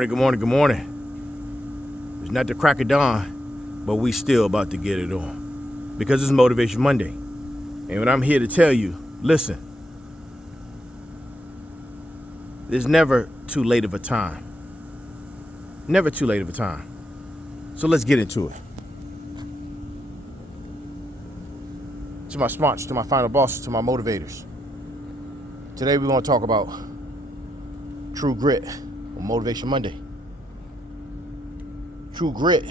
Good morning. It's not the crack of dawn, but we still about to get it on. Because it's Motivation Monday. And what I'm here to tell you, listen, there's never too late of a time. Never too late of a time. So let's get into it. To my smarts, to my final bosses, to my motivators. Today we're going to talk about true grit on Motivation Monday. True grit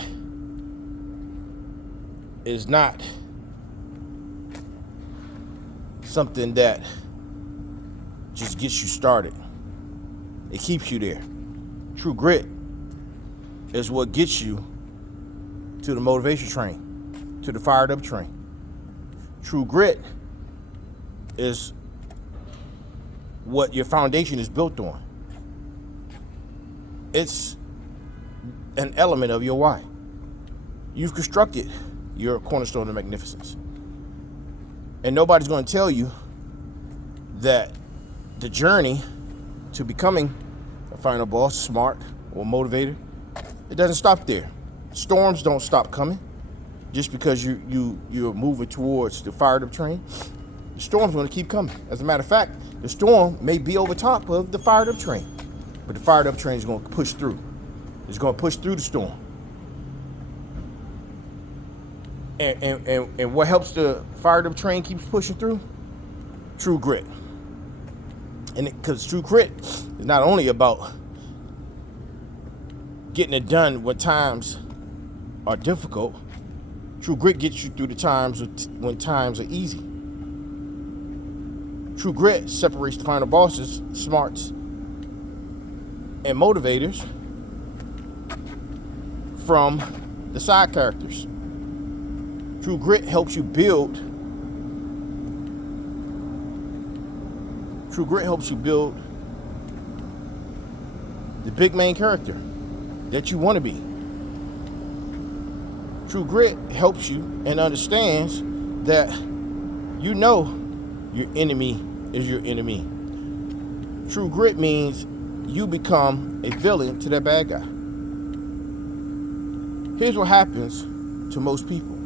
is not something that just gets you started. It keeps you there. True grit is what gets you to the motivation train, to the fired up train. True grit is what your foundation is built on. It's an element of your why. You've constructed your Cornerstone of Magnificence. And nobody's going to tell you that the journey to becoming a final boss, smart, or motivator, it doesn't stop there. Storms don't stop coming just because you're moving towards the fired up train. The storm's going to keep coming. As a matter of fact, the storm may be over top of the fired up train, but the fired up train is going to push through. It's going to push through the storm. And what helps the fired up train keeps pushing through? True grit. And because true grit is not only about getting it done when times are difficult. True grit gets you through the times when times are easy. True grit separates the final bosses, smarts, and motivators from the side characters. True grit helps you build. True grit helps you build the big main character that you want to be. True grit helps you and understands that you know your enemy is your enemy. True grit means you become a villain to that bad guy. Here's what happens to most people.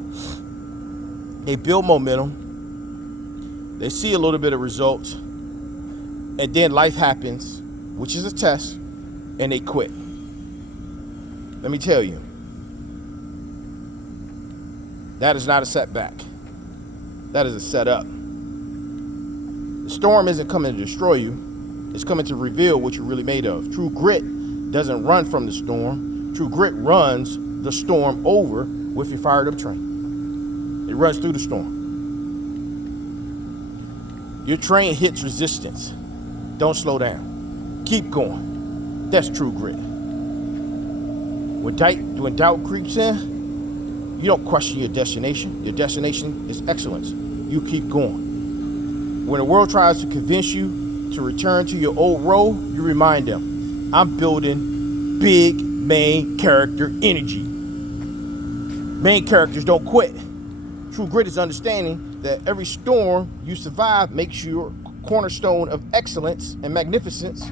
They build momentum, they see a little bit of results, and then life happens, which is a test, and they quit. Let me tell you, that is not a setback. That is a setup. The storm isn't coming to destroy you. It's coming to reveal what you're really made of. True grit doesn't run from the storm. True grit runs the storm over with your fired up train. It runs through the storm. Your train hits resistance. Don't slow down. Keep going. That's true grit. When doubt creeps in, you don't question your destination. Your destination is excellence. You keep going. When the world tries to convince you to return to your old role, you remind them, I'm building big main character energy. Main characters don't quit. True grit is understanding that every storm you survive makes your cornerstone of excellence and magnificence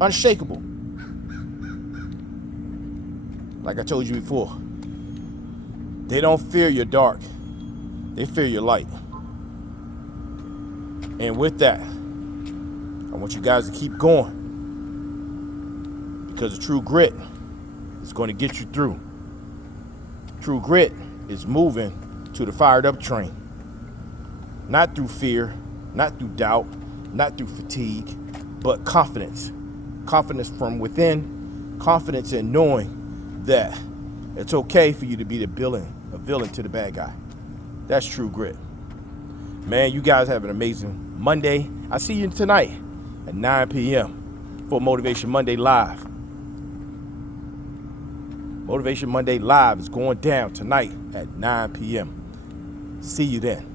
unshakable. Like I told you before, they don't fear your dark. They fear your light. And with that, I want you guys to keep going, because the true grit is going to get you through. True grit is moving to the fired up train. Not through fear, not through doubt, not through fatigue, but confidence. Confidence from within, confidence in knowing that it's okay for you to be a villain to the bad guy. That's true grit. Man, you guys have an amazing Monday. I'll see you tonight at 9 p.m. for Motivation Monday Live. Motivation Monday Live is going down tonight at 9 p.m. See you then.